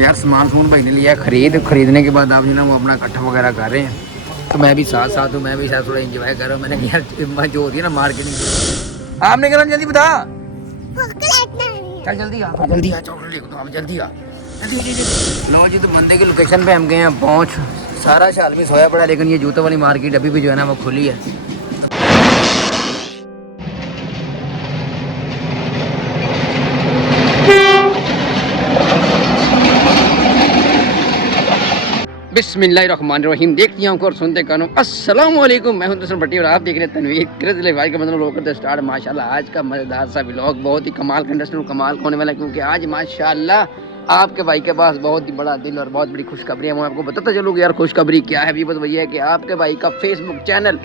यार सामान भाई ने लिया खरीदने के बाद आप जो ना वो अपना इकट्ठा वगैरह कर रहे हैं, तो मैं भी साथ साथ हूँ, मैं भी साथ थोड़ा एंजॉय कर रहा हूँ। मैंने यार जो होती है ना मार्केटिंग, आपने कहा जल्दी बता, चल जल्दी आ चॉकलेट लेके, तो आप जल्दी आ लो जी। तो बंदे की लोकेशन पे हम गए हैं पहुँच। सारा शाल भी सोया पड़ा, लेकिन ये जूतों वाली मार्केट अभी भी जो है ना वो खुली है। बिस्मिल्लाहिर्रहमानिर्रहीम। देखती हूँ और सुनते कानों अस्सलाम वालेकुम। मैं हूं दुश्मन भट्टी और आप देख रहे हैं तनवीर क्रिज़ भाई का मतलब लोग करते स्टार्ट। माशाल्लाह आज का मज़ेदार सा व्लॉग बहुत ही कमाल कंटेस्टेंट कमाल होने वाला है, क्योंकि आज माशाल्लाह आपके भाई के पास बहुत ही बड़ा दिल और बहुत बड़ी खुशखबरी है। मैं आपको बताता चलूँगा यार खुशखबरी क्या है। बस वही है कि आपके भाई का फेसबुक चैनल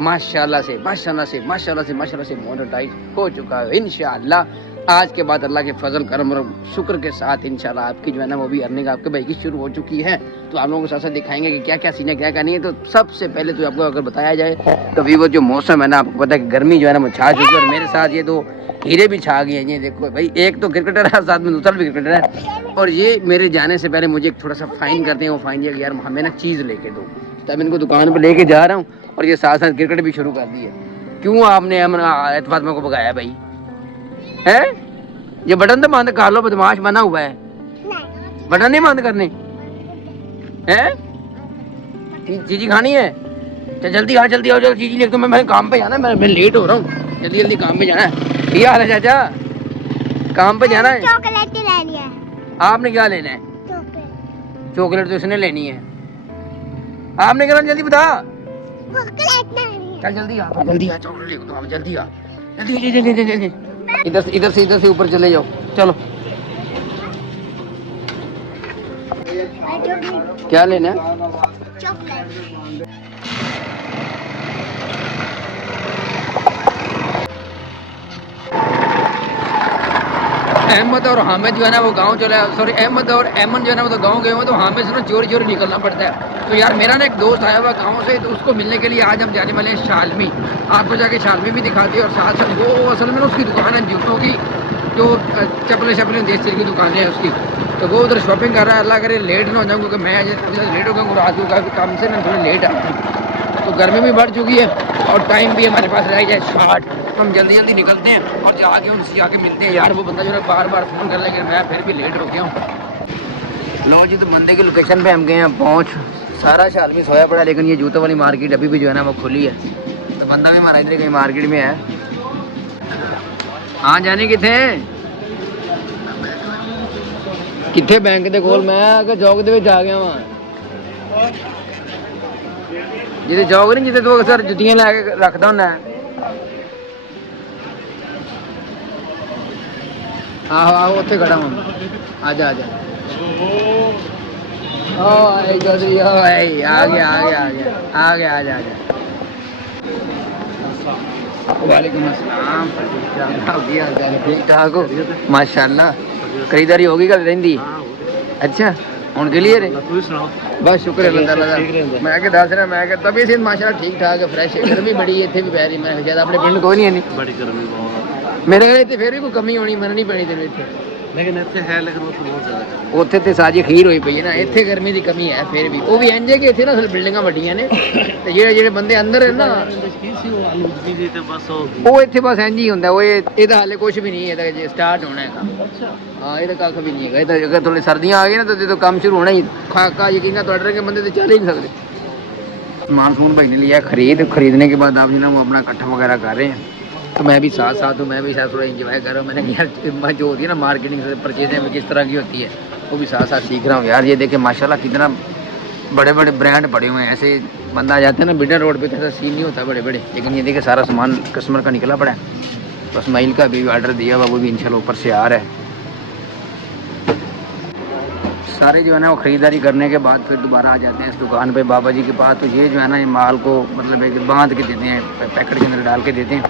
माशाल्लाह से मोनेटाइज हो चुका है इंशाल्लाह। आज के बाद अल्लाह के फजल करम और शुक्र के साथ इंशाल्लाह आपकी जो है ना वो भी अर्निंग आपके भाई की शुरू हो चुकी है। तो आप लोगों को साथ साथ दिखाएंगे कि क्या क्या सीन है, क्या क्या नहीं है। तो सबसे पहले तो आपको अगर बताया जाए तो वो जो मौसम है ना, आपको पता है कि गर्मी जो है ना वो छा चुकी है, और मेरे साथ ये दो हीरे भी छा गए हैं। ये देखो भाई, एक तो क्रिकेटर है, साथ में दूसरा भी क्रिकेटर है। और ये मेरे जाने से पहले मुझे थोड़ा सा फाइन करते हैं। वो फाइन ये कि यार हमें ना चीज़ लेके दो, तब मैं इनको दुकान पर लेके जा रहा हूँ, और ये साथ साथ क्रिकेट भी शुरू कर दी है। क्यों आपने एतफात को भगाया भाई है? ये बटन तो बंद कर लो, बदमाश बना हुआ है। बटन नहीं बंद करने हैं? चीज़ी खानी है? चल जल्दी आ, जल्दी आओ, चीज़ी लिख दो। मैं काम पे जाना है, मैं लेट हो रहा हूँ। जल्दी जल्दी काम पे जाना है। क्या हाल है चाचा? काम पे जाना है। चॉकलेट लेनी है। आपने क्या लेना है? चॉकलेट तो इसने लेनी है। आपने क्या जल्दी बता। चल जल्दी आ चॉकलेट लेके, तो आप जल्दी आ, जल्दी। इधर से ऊपर चले जाओ, चलो। क्या लेना है? अहमद और हामिद जो है ना वो गांव चले, सॉरी अहमद और एमन जो है ना वो तो गांव गए हुए, तो हामिद से ना चोरी निकलना पड़ता है। तो यार मेरा ना एक दोस्त आया हुआ गांव से, तो उसको मिलने के लिए आज हम जाने वाले हैं शालमी। आपको जाके शालमी भी दिखाते हैं, और साथ साथ वो असल में उसकी दुकान है जूतों की, जो चप्पलें देश की दुकानें हैं उसकी। तो वो उधर शॉपिंग कर रहा है। अल्लाह करे लेट ना हो जाऊँ, क्योंकि मैं लेट हो गया रात को काफ़ी काम से ना थोड़ा लेट आती हूँ। तो गर्मी भी बढ़ चुकी है और टाइम भी हमारे पास रह गया शॉर्ट। हम जल्दी निकलते हैं और जाके उनसे जाके मिलते हैं। यार वो बंदा जो है बार फ़ोन कर लेकिन मैं फिर भी लेट हो गया हूँ। लो जी, तो बंदे की लोकेशन पे हम गए हैं पहुँच। सारा शाल भी सोया पड़ा, लेकिन ये जूतों वाली मार्केट अभी भी जो है ना वो खुली है। तो बंदा भी हमारा इधर कहीं मार्केट में है। हाँ जाने कितने बैंक के कोल मैं चौक के आ गया वहाँ, जिसे चौक नहीं जिसे तो अक्सर जुतियाँ लैके रखता होना। आहो उत्थे खड़ा हूँ। आजा चौधरी आ गया आजा। वालेकुम अस्सलाम। ठीक ठाक हो? माशाल्लाह। खरीदारी होगी कल रही? अच्छा हूँ के लिए बस शुक्र है बंदा लगा। मैं दस रहा, मैं तभी से माशाल्लाह ठीक ठाक है, फ्रैश है। गर्मी बड़ी है इतने भी पै रही। मैं शायद अपने पिंड कोई नहीं है बड़ी गर्मी मेरे घर इतने फिर भी कोई कमी होनी मननी पैनी तेरे इतने, लेकिन इतने है लेकिन वो तो बहुत ज़्यादा उत्थे तो सारी खीर हुई पई है ना। इतने गर्मी की कमी है फिर भी। वो भी इंज है कि इतने ना बिल्डिंगां वड्डियां ने, ते जेड़े बंदे अंदर है ना वो इतने बस इंज ही होंदा। वो ये हाले कुछ भी नहीं है, जे स्टार्ट होना है काम। हाँ ये कख भी नहीं है। अगर थोड़ी सर्दियाँ आ गई ना तो काम शुरू होना ही। खाका यकीन तो के बंदे तो चल ही नहीं सकते। सामान भाई ने लिया खरीदने के बाद आप जो ना वो अपना इकट्ठा वगैरह कर रहे हैं, तो मैं भी साथ हूँ, मैं भी साथ थोड़ा एंजॉय कर रहा हूँ। मैंने यार जो होती है ना मार्केटिंग से परचेजिंग में किस तरह की होती है वो भी साथ सीख रहा हूँ। यार ये देखे माशाल्लाह कितना बड़े ब्रांड पड़े हुए हैं। ऐसे बंदा आ जाता है ना बिडर रोड पे, तो ऐसा सीन नहीं होता बड़े, लेकिन ये देखे सारा सामान कस्टमर का निकला पड़ा है। तो इस्माइल का भी ऑर्डर दिया हुआ, वो भी इंशाल्लाह ऊपर से आ रहा है। सारे जो है ना वो ख़रीदारी करने के बाद फिर दोबारा आ जाते हैं इस दुकान पे बाबा जी के पास। तो ये जो है ना ये माल को मतलब एक बांध के देते हैं, पैकेट के अंदर डाल के देते हैं।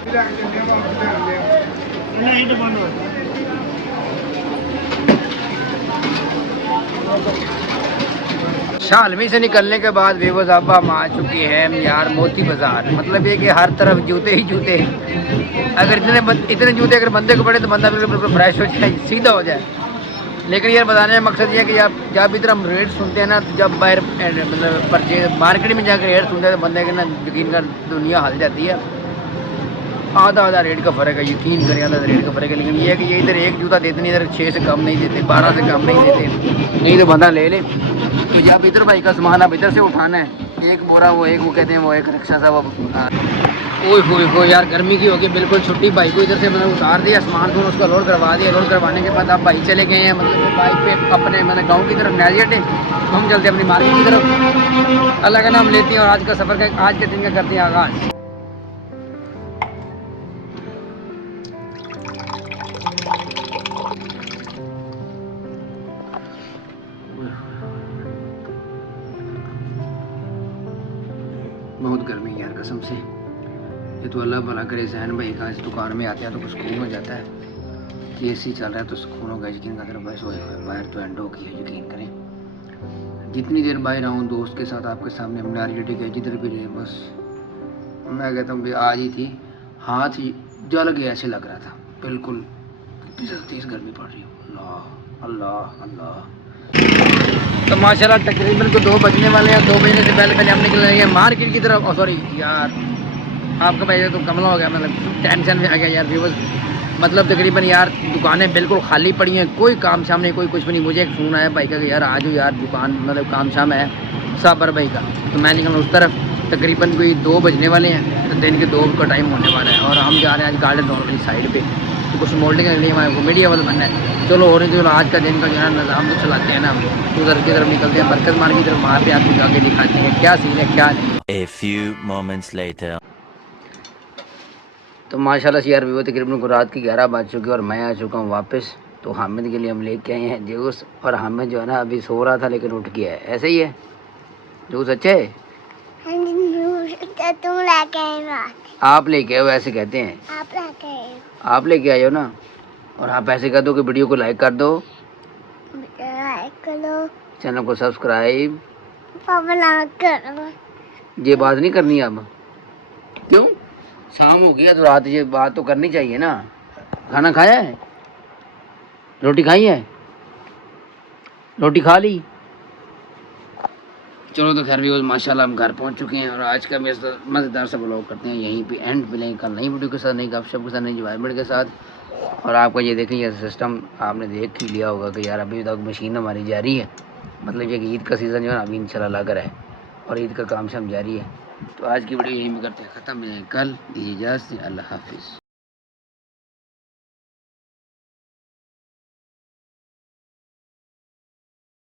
शालमी से निकलने के बाद बेबो साहब हम आ चुके हैं यार मोती बाज़ार। मतलब ये कि हर तरफ जूते ही जूते। अगर इतने जूते अगर बंदे को पड़े तो बंदा बिल्कुल फ्रेश हो जाए, सीधा हो जाए। लेकिन यार बताने का मकसद ये है कि जब इधर हम रेट सुनते हैं ना, तो जब बाहर मतलब परचेज मार्केट में जाकर रेट सुनते हैं तो बंदे के ना यकीन कर दुनिया हल जाती है। आधा रेट का फ़र्क है, यकीन करें आधा रेट का फ़र्क है। लेकिन ये है कि ये इधर एक जूता देते नहीं, इधर 6 से कम नहीं देते, 12 से कम नहीं देते, नहीं तो बंदा ले ले। तो जब इधर भाई का सामान अब इधर से उठाना है, एक बोरा वो एक वो कहते हैं वो एक रिक्शा सा वो ओए हो यार गर्मी की होगी बिल्कुल छुट्टी। भाई को इधर से मतलब उतार दिया सामान को, उसका लोड करवा दिया। लोड करवाने के बाद आप भाई चले गए हैं मतलब बाइक पे अपने मतलब गाँव की तरफ नैजियट है, तो हम चलते हैं अपनी मार्केट की तरफ। अल्लाह का नाम लेते हैं और आज का सफ़र का आज के दिन का करते हैं आगाज़। बहुत गर्मी है यार कसम से। ये तो अल्लाह भला करे जहन भाई का, इस दुकान में आते हैं तो कुछ सुकून हो जाता है कि एसी चल रहा है तो सुकून होगा। यकीन का तरफ बस बाहर तो एंड हो की है, यकीन करें। जितनी देर बाहर आऊँ दोस्त के साथ आपके सामने हमने आरजेडी गए जिधर भी रहे, बस मैं कहता हूँ आज ही थी, हाथ ही जल गया ऐसे लग रहा था बिल्कुल, तेज़ गर्मी पड़ रही है। अल्लाह अल्लाह अल्लाह। तो माशाल्लाह तकरीबन को 2 बजने वाले हैं। 2 बजने से पहले हम निकल जाएंगे मार्केट की तरफ। सॉरी यार आपका भाई तो कमला हो गया, मतलब टेंशन में आ गया यार व्यूअर्स। मतलब तकरीबन यार दुकानें बिल्कुल खाली पड़ी हैं, कोई काम शाम नहीं, कोई कुछ भी नहीं। मुझे एक फ़ोन आया भाई का कि यार आज यार दुकान मतलब काम शाम है साबर भाई का, तो मैं निकल उस तरफ। तकरीबन कोई 2 बजने वाले हैं, तो दिन के 2 का टाइम होने वाला है और हम जा रहे हैं आज गार्डन रोड की साइड पे। तो कुछ मोल्डिंग के लिए हमारे को मीडिया वाला बनना है। चलो और नहीं, चलो आज का दिन का जो है निज़ाम तो चलाते हैं ना, हम उधर की तरफ निकलते हैं बरकत मार की तरफ, वहाँ पे आपको जाके दिखाते हैं क्या सीन है क्या नहीं। A few moments later. तो माशाल्लाह से यार वो तकरीबन को रात की 11 बज चुकी है और मैं आ चुका हूँ वापस। तो हामिद के लिए हम लेके आए हैं जूस, और हामिद जो है ना अभी सो रहा था लेकिन उठ गया है। ऐसे ही है जूस अच्छे तुम लेके आए, आप लेके आए हो ऐसे कहते हैं, आप लेके आए हो ना। और आप ऐसे कर दो कि वीडियो को लाइक कर दो, चैनल को सब्सक्राइब करो। ये बात नहीं करनी अब, क्यों शाम हो गया तो रात, ये बात तो करनी चाहिए ना। खाना खाया है, रोटी खाई है, रोटी खा ली। चलो तो खैर भी माशाल्लाह हम घर पहुंच चुके हैं और आज का मज़ेदार सा ब्लॉग करते हैं यहीं पे एंड। मिलेंगे कल नई वीडियो के साथ, नई गपशप के साथ, नई एनवायरनमेंट के साथ। और आपका ये देखें ये सिस्टम आपने देख ही लिया होगा कि यार अभी तक मशीन हमारी जारी है, मतलब ये कि ईद का सीज़न जो है अभी इंशाल्लाह लग रहा है और ईद का काम शाम जारी है। तो आज की वीडियो यहीं पे करते हैं ख़त्म, मिलेंगे कल, दीजिए इजाज़त, अल्लाह हाफिज़।